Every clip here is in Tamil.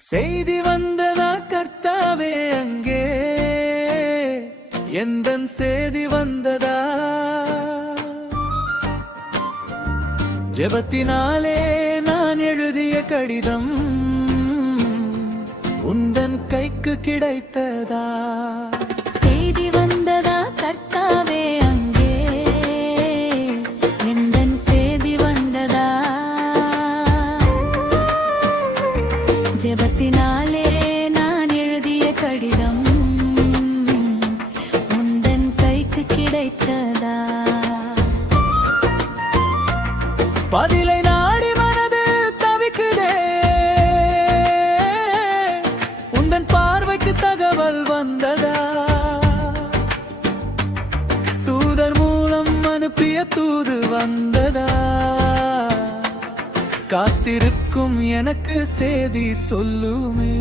செய்தி வந்ததா கர்த்தாவே அங்கே எந்தன் செய்தி வந்ததா ஜெபத்தினாலே நான் எழுதிய கடிதம் உந்தன் கைக்கு கிடைத்ததா செய்தி வந்ததா கர்த்தாவே அங்கே எந்தன் செய்தி வந்ததா ஜெபத்தினாலே நான் எழுதிய கடிதம் உந்தன் கைக்கு கிடைத்ததா பதிலை நாடி மனது தவிக்குதே உந்தன் பார்வைக்கு தகவல் வந்ததா தூதர் மூலம் அனுப்பிய தூது வந்ததா காத்திருக்கும் எனக்கு செய்தி சொல்லுமே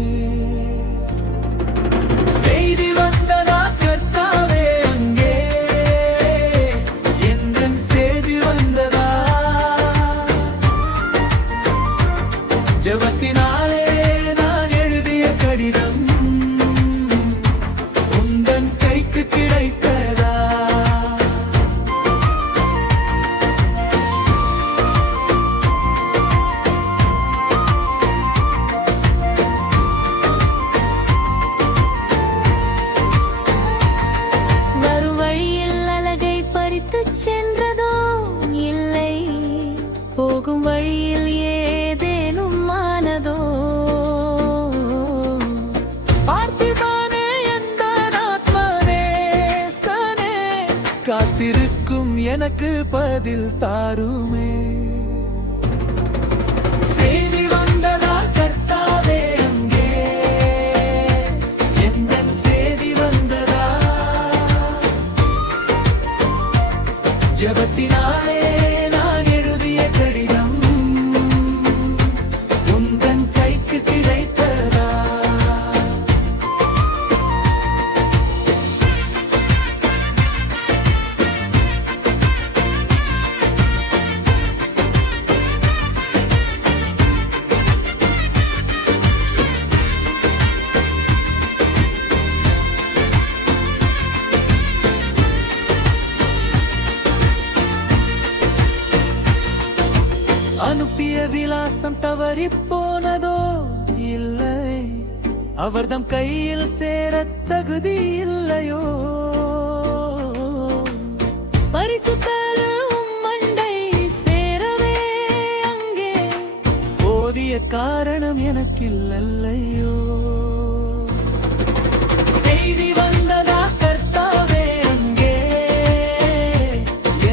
செய்தி வந்ததா கர்த்தாவே அங்கே எந்தன் செய்தி வந்ததா ஜெபத்தினாலே நான் எழுதிய கடிதம் உந்தன் கைக்கு கிடைத்ததா வரும் வழியில் அழகை பறித்துச் சென்றதோ இல்லை போகும் வழியில் ஏதேனும் ஆனதோ பார்த்திபானே எந்த ஆத்மனே சனே காத்திருக்கும் எனக்கு பதில் தாருமே செய்தி வந்ததா கர்த்தாவே அங்கே எந்தன் செய்தி வந்ததா ஜெபத்தினாலே நான் எழுதிய கடிதம் உந்தன் கைக்கு கிடைத்ததா அனுப்பிய விலாசம் தவறி போனதோ இல்லை அவர்தம் கையில் சேர தகுதி இல்லையோ பரிசுத்தரும் மண்டை சேரவே அங்கே போதிய காரணம் எனக்கில்லையோ செய்தி வந்ததா கர்த்தாவே அங்கே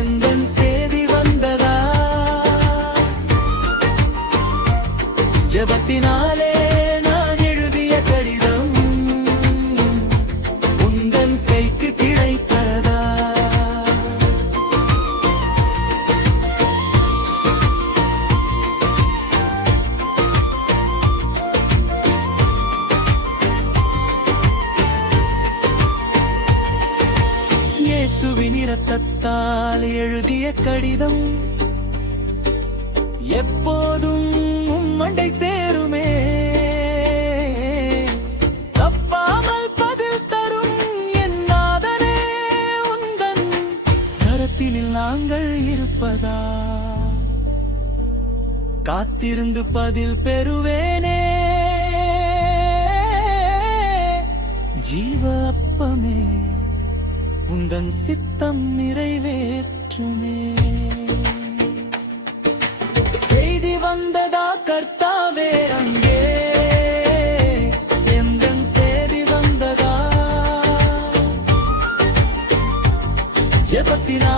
எந்தன் செய்தி வந்ததா ஜெபத்தினாலே நான் எழுதிய கடிதம் உந்தன் கைக்கு கிடைத்ததா இயேசுவின் இரத்தத்தால் எழுதிய கடிதம் எப்போதும் உம்மண்டை சேருமே தப்பாமல் பதில் தரும் என் நாதனே உந்தன் கரத்தினில் நாங்கள் இருப்பதா காத்திருந்து பதில் பெறுவேனே ஜீவ அப்பமே உந்தன் சித்தம் நிறைவேற்றுமே செய்தி வந்ததா கர்த்தாவே அங்கே எந்தன் செய்தி வந்ததா ஜெபத்தினா